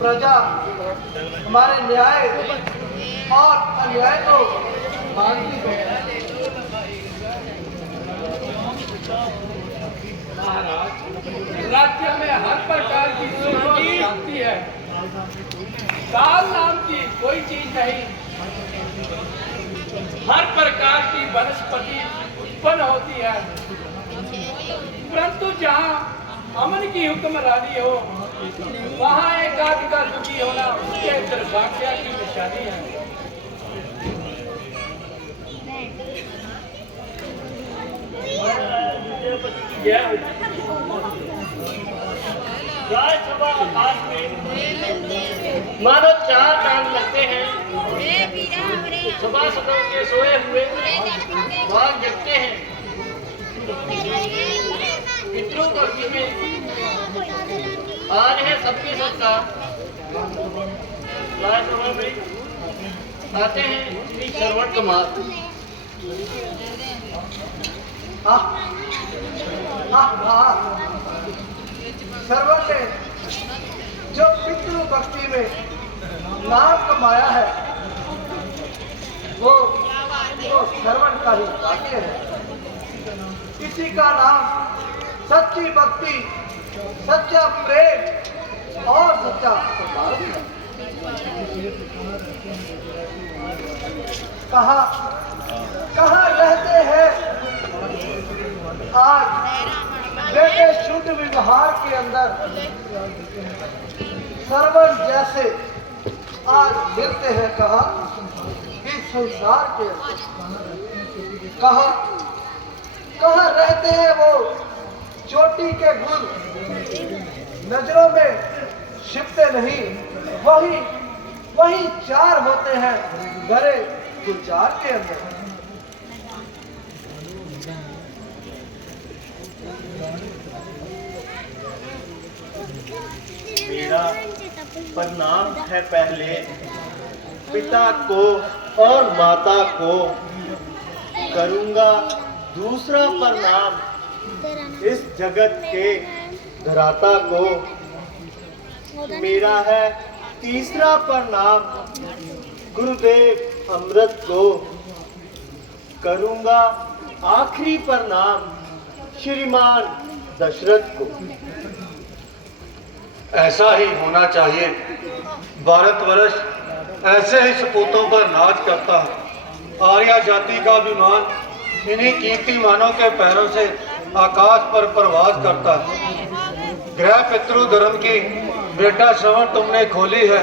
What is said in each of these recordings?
प्रजा हमारे न्याय और अन्याय को मानती है। राज्य में हर प्रकार की सुख और शांति है। काल नाम की कोई चीज नहीं। हर प्रकार की वनस्पति उत्पन्न होती है, परंतु जहाँ अमन की हुक्मरानी हो वहाँ एक आदि का दुखी होना उसके दुर्भाग्य की निशानी है। राजसभा आकाश में मानो 4 चांद लगते हैं। सभासदों के सोए हुए भाग जगते हैं। पितरों को में आज है सबके सबका। राजसभा में आते हैं श्री श्रवण कुमार। श्रवण ने जो पितृ भक्ति में नाम कमाया है वो श्रवण का ही भाग्य है। इसी का नाम सच्ची भक्ति, सच्चा प्रेम और सच्चा सद्भाव है। कहाँ रहते हैं आज बेटे शुद्ध व्यवहार के अंदर श्रवण जैसे आज मिलते हैं। कहाँ इस संसार के अंदर कहाँ रहते हैं वो चोटी के गुल नजरों में छिपते नहीं। वही 4 होते हैं घरे गुलजार के अंदर। मेरा प्रणाम है पहले पिता को और माता को, करूंगा दूसरा प्रणाम इस जगत के धराता को। मेरा है तीसरा प्रणाम गुरुदेव अमृत को, करूंगा आखिरी प्रणाम श्रीमान दशरथ को। ऐसा ही होना चाहिए। भारतवर्ष ऐसे ही सपूतों पर नाच करता है। आर्या जाति का अभिमान इन्हीं कीर्तिमानों के पैरों से आकाश पर प्रवास करता है। गृह पितृ धर्म की बेटा श्रवण तुमने खोली है।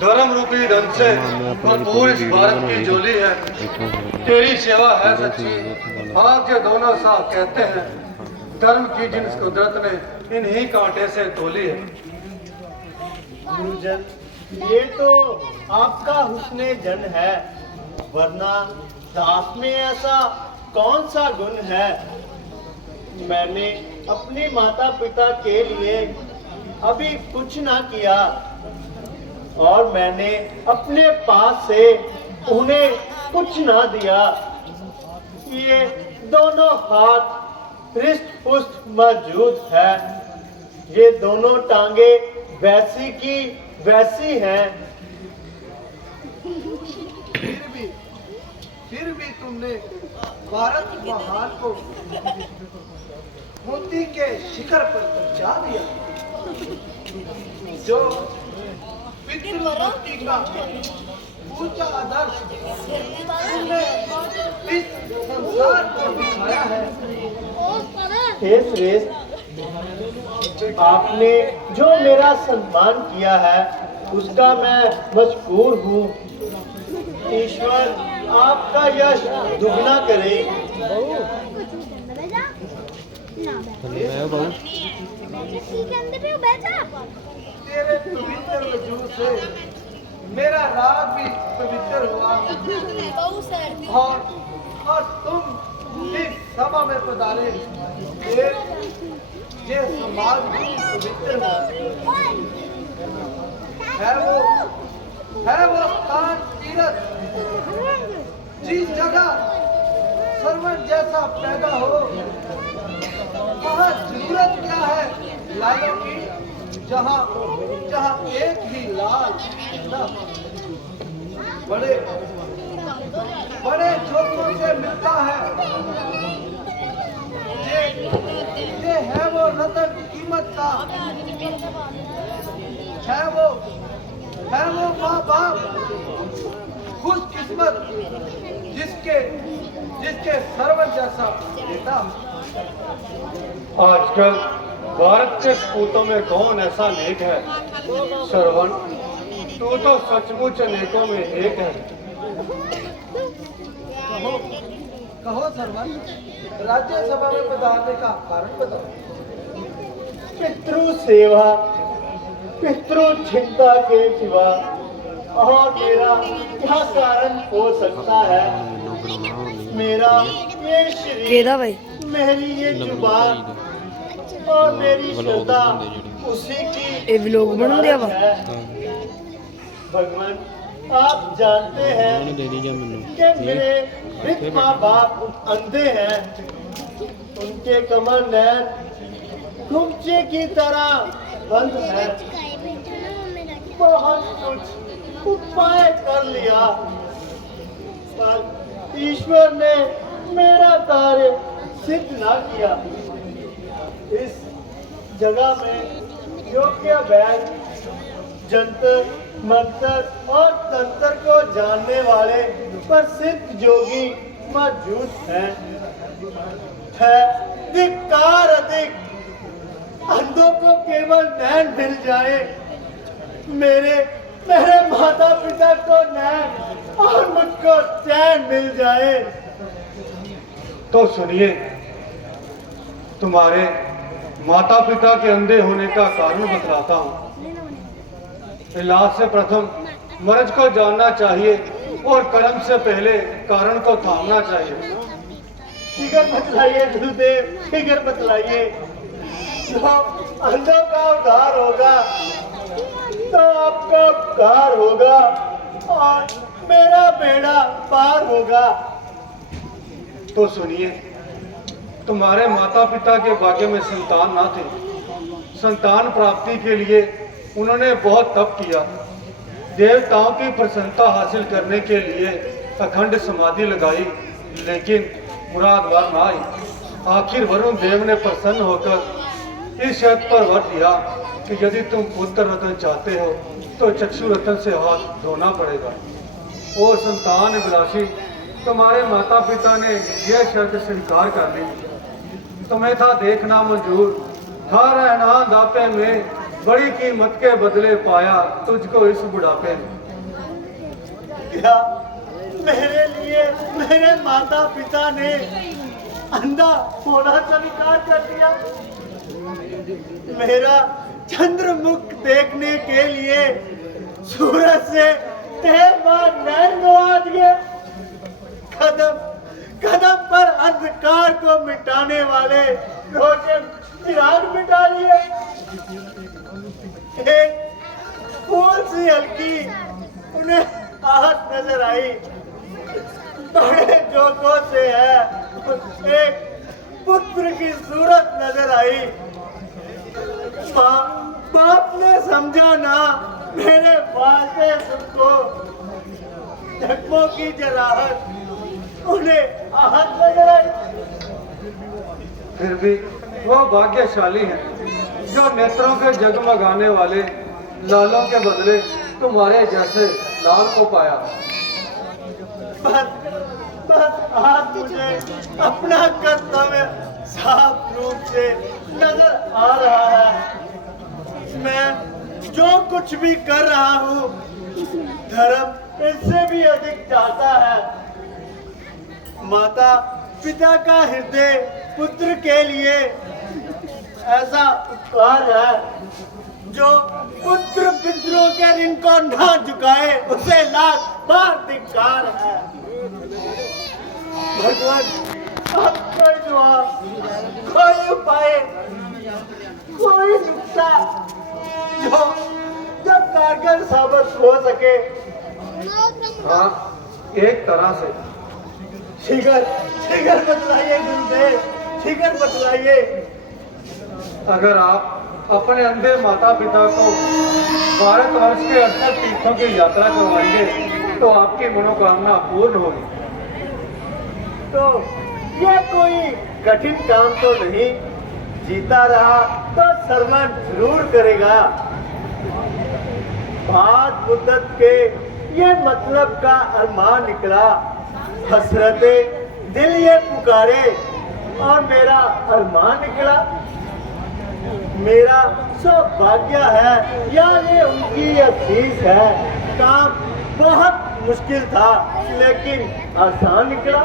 धर्म रूपी धन से भरपूर इस भारत की झोली है। तेरी सेवा है सच्ची, हाथ जो दोनों साथ कहते हैं। धर्म की जिस कुदरत ने इन्हीं कांटे से तोली है। गुरुजन, ये तो आपका हुस्ने जन है, वरना दास में ऐसा कौन सा गुण है। मैंने अपने माता पिता के लिए अभी कुछ ना किया, और मैंने अपने पास से उन्हें कुछ ना दिया। ये दोनों हाथ हृष्ट पुष्ट मौजूद है। ये दोनों टांगे वैसी की वैसी हैं। फिर भी तुमने भारत महान को मोती के शिखर पर पहुंचा दिया। जो पितृभक्ति का ऊंचा आदर्श तुमने इस संसार को दिखाया है। हे श्रेष्ठ, आपने जो मेरा सम्मान किया है उसका मैं मशकूर हूँ। ईश्वर आपका यश दुगना करे। तेरे पवित्र वजूद से मेरा राग भी पवित्र हुआ, और तुम इस सभा में पधारे। ये समाज भी पवित्र है वो स्थान तीरथ जिस जगह श्रवण जैसा पैदा हो। वहाँ जरूरत क्या है लालों की। जहाँ जहाँ एक ही लाल न बड़े बड़े जोखों से मिलता है। ये है वो रतन कीमत का, है वो माँ बाप खुशकिस्मत जिसके सरवर जैसा बेटा। आजकल भारत के सपूतों में कौन ऐसा नेक है? श्रवण, तू तो सचमुच नेकों में एक है। कहो सरवर, राज्यसभा में पधारने का कारण बताओ। पितृ सेवा, पितृ चिंता के सिवा और मेरा क्या कारण हो सकता है? मेरा ये शरीर, मेरी ये जुबान और मेरी श्रद्धा उसी की है। भगवान, आप जानते हैं कि मेरे वृद्ध माँ बाप अंधे हैं। उनके कमर नैन गुमचे की तरह बंद है। बहुत कुछ उपाय कर लिया, पर ईश्वर ने मेरा कार्य सिद्ध ना किया। इस जगह में योग्य वैद्य, जंतर मंत्र और तंत्र को जानने वाले प्रसिद्ध जोगी मौजूद हैं। धिक्कार अधिक, अंधों को केवल नैन मिल जाए, मेरे माता पिता को नैन और मुझको चैन मिल जाए। तो सुनिए, तुम्हारे माता पिता के अंधे होने का कारण बतलाता हूँ। इलाज से प्रथम मर्ज को जानना चाहिए और कर्म से पहले कारण को थामना चाहिए। फिगर बतलाइए गुरुदेव, फिगर बतलाइए। तो अंधों का उद्धार होगा तो आपका उपकार होगा और मेरा बेड़ा पार होगा। तो सुनिए, तुम्हारे माता पिता के भाग्य में संतान ना थे। संतान प्राप्ति के लिए उन्होंने बहुत तप किया। देवताओं की प्रसन्नता हासिल करने के लिए अखंड समाधि लगाई, लेकिन मुराद वर ना आई। आखिर वरुण देव ने प्रसन्न होकर इस शर्त पर वर दिया कि यदि तुम पुत्र रत्न चाहते हो तो चक्षु रत्न से हाथ धोना पड़ेगा। और संतान अभिलाषी, तुम्हारे माता पिता ने यह शर्त स्वीकार कर ली। तुम्हें था देखना मंजूर, था रहना दापे में, बड़ी कीमत के बदले पाया तुझको इस बुढ़ापे में। क्या मेरे लिए मेरे माता पिता ने अंधा होना स्वीकार कर दिया? मेरा चंद्रमुख देखने के लिए सूरज से 13 बार नैन गवा दिए। कदम कदम पर अंधकार को मिटाने वाले रोशन चिराग मिटा लिए। एक फूल सी हल्की उन्हें आहट नजर आई। बड़े जोकों से है एक पुत्र की सूरत नजर आई। बाप ने समझा ना मेरे वास्ते सबको, जख्मों की जराहट उन्हें आहट नजर आई। फिर भी वो भाग्यशाली है जो नेत्रों के जगमगाने वाले लालों के बदले तुम्हारे जैसे लाल को पाया। बस आज मुझे अपना कर्तव्य साफ रूप से नजर आ रहा है। मैं जो कुछ भी कर रहा हूँ, धर्म इससे भी अधिक चाहता है। माता पिता का हृदय पुत्र के लिए ऐसा उपकार है जो पुत्र पितरों के ऋण को ना झुकाए, उसे लाख बार धिक्कार है। भगवान, अब कोई दुआ, कोई उपाय, कोई नुक्ता जो कारगर साबित हो सके। हाँ, एक तरह से। शिगर बतलाइए गुरुदेव, शिगर बतलाइए। अगर आप अपने अंधे माता पिता को भारतवर्ष के 68 तीर्थों की यात्रा करवाएंगे तो आपकी मनोकामना पूर्ण होगी। तो यह कोई कठिन काम तो नहीं, जीता रहा तो श्रवण जरूर करेगा। बाद मुद्दत के ये मतलब का अरमान निकला, हसरते दिल ये पुकारे और मेरा अरमान निकला। मेरा सौभाग्य है या ये उनकी असीस है। काम बहुत मुश्किल था लेकिन आसान निकला।